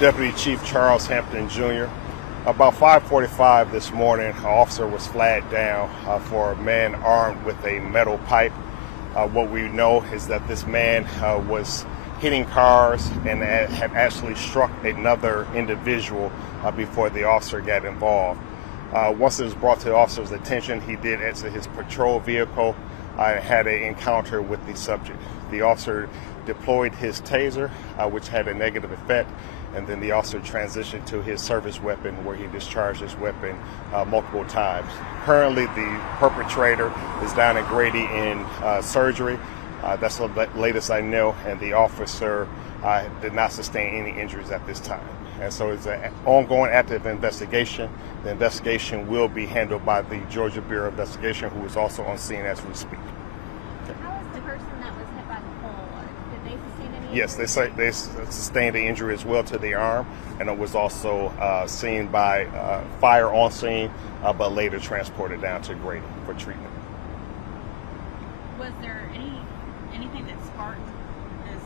Deputy Chief Charles Hampton Jr. About 5:45 this morning, an officer was flagged down for a man armed with a metal pipe. What we know is that this man was hitting cars and had actually struck another individual before the officer got involved. Once it was brought to the officer's attention, he did exit his patrol vehicle and had an encounter with the subject. The officer deployed his taser, which had a negative effect, and then the officer transitioned to his service weapon, where he discharged his weapon multiple times. Currently, the perpetrator is down at Grady in surgery. That's the latest I know, and the officer did not sustain any injuries at this time. And so it's an ongoing active investigation. The investigation will be handled by the Georgia Bureau of Investigation, who is also on scene as we speak. How was the person that was hit by the pole? Did they sustain any Yes, injuries? they sustained the injury as well to the arm, and it was also seen by fire on scene, but later transported down to Grady for treatment. Was there anything that sparked this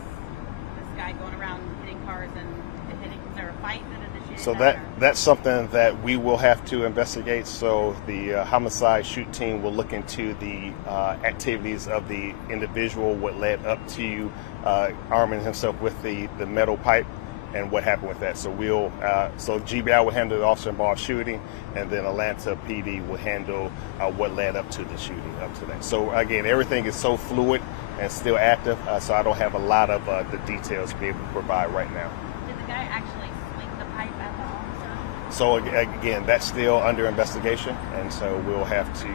guy going around hitting cars and hitting? Was there a fight that initiated So that? that's something that we will have to investigate. So the homicide shoot team will look into the activities of the individual, what led up to arming himself with the metal pipe, and what happened with that. So so GBI will handle the officer involved shooting, and then Atlanta PD will handle what led up to the shooting up to that. So again, everything is so fluid and still active, so I don't have a lot of the details to be able to provide right now. Did the guy actually swing the pipe at the officer? So again, that's still under investigation, and so we'll have to,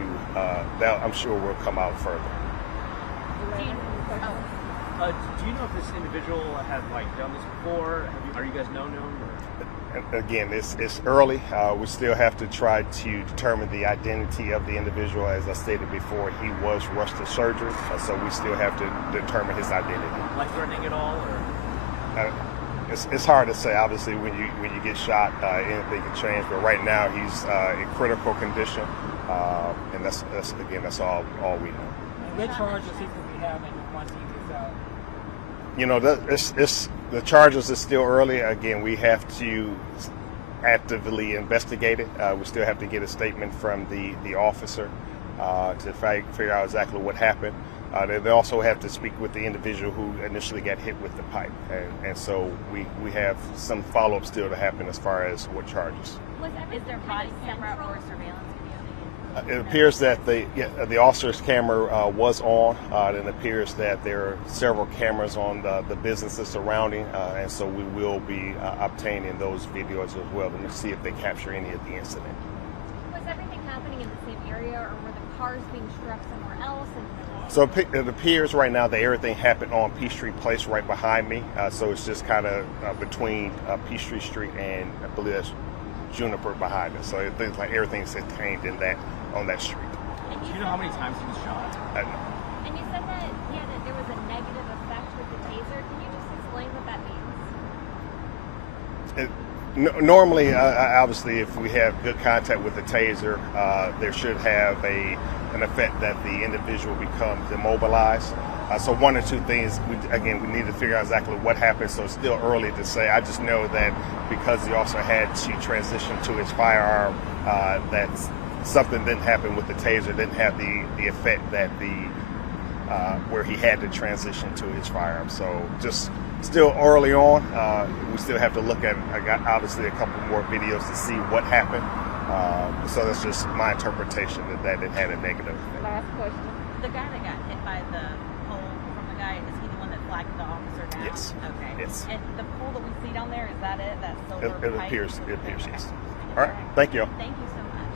that I'm sure will come out further. Do you know if this individual had done this before? Are you guys known to him? Again, it's early. We still have to try to determine the identity of the individual. As I stated before, he was rushed to surgery, so we still have to determine his identity. Life-threatening at all, or? It's hard to say. Obviously, when you get shot, anything can change. But right now, he's in critical condition, and that's all we know. What charges he could be having once he gets out? You know, the charges is still early. Again, we have to actively investigate it. We still have to get a statement from the officer to figure out exactly what happened. They also have to speak with the individual who initially got hit with the pipe, and so we have some follow-up still to happen as far as what charges. Is there body camera or surveillance video? It appears that the officer's camera was on. It appears that there are several cameras on the businesses surrounding, and so we will be obtaining those videos as well to see if they capture any of the incident. Was everything happening in the same area, or were the cars being struck somewhere else? So it appears right now that everything happened on Peachtree Place right behind me. So it's just kind of between Peachtree Street and I believe that's Juniper behind us. So it looks like everything's contained in on that street. Do you know how many times he was shot? And you said that there was a negative effect with the taser. Can you just explain what that means? Normally, obviously, if we have good contact with the taser, there should have an effect that the individual becomes immobilized. So one or two things, we need to figure out exactly what happened. So it's still early to say. I just know that because the officer had to transition to his firearm, that something didn't happen with the taser, didn't have the effect that where he had to transition to his firearm. So just still early on. We still have to look at, obviously, a couple more videos to see what happened. So that's just my interpretation that it had a negative effect. Last question. The guy that got hit by the pole from the guy, is he the one that flagged the officer down? Yes. Okay. Yes. And the pole that we see down there, is that it? That silver It pipe? appears, Okay. yes. All right. Thank you. Thank you so much.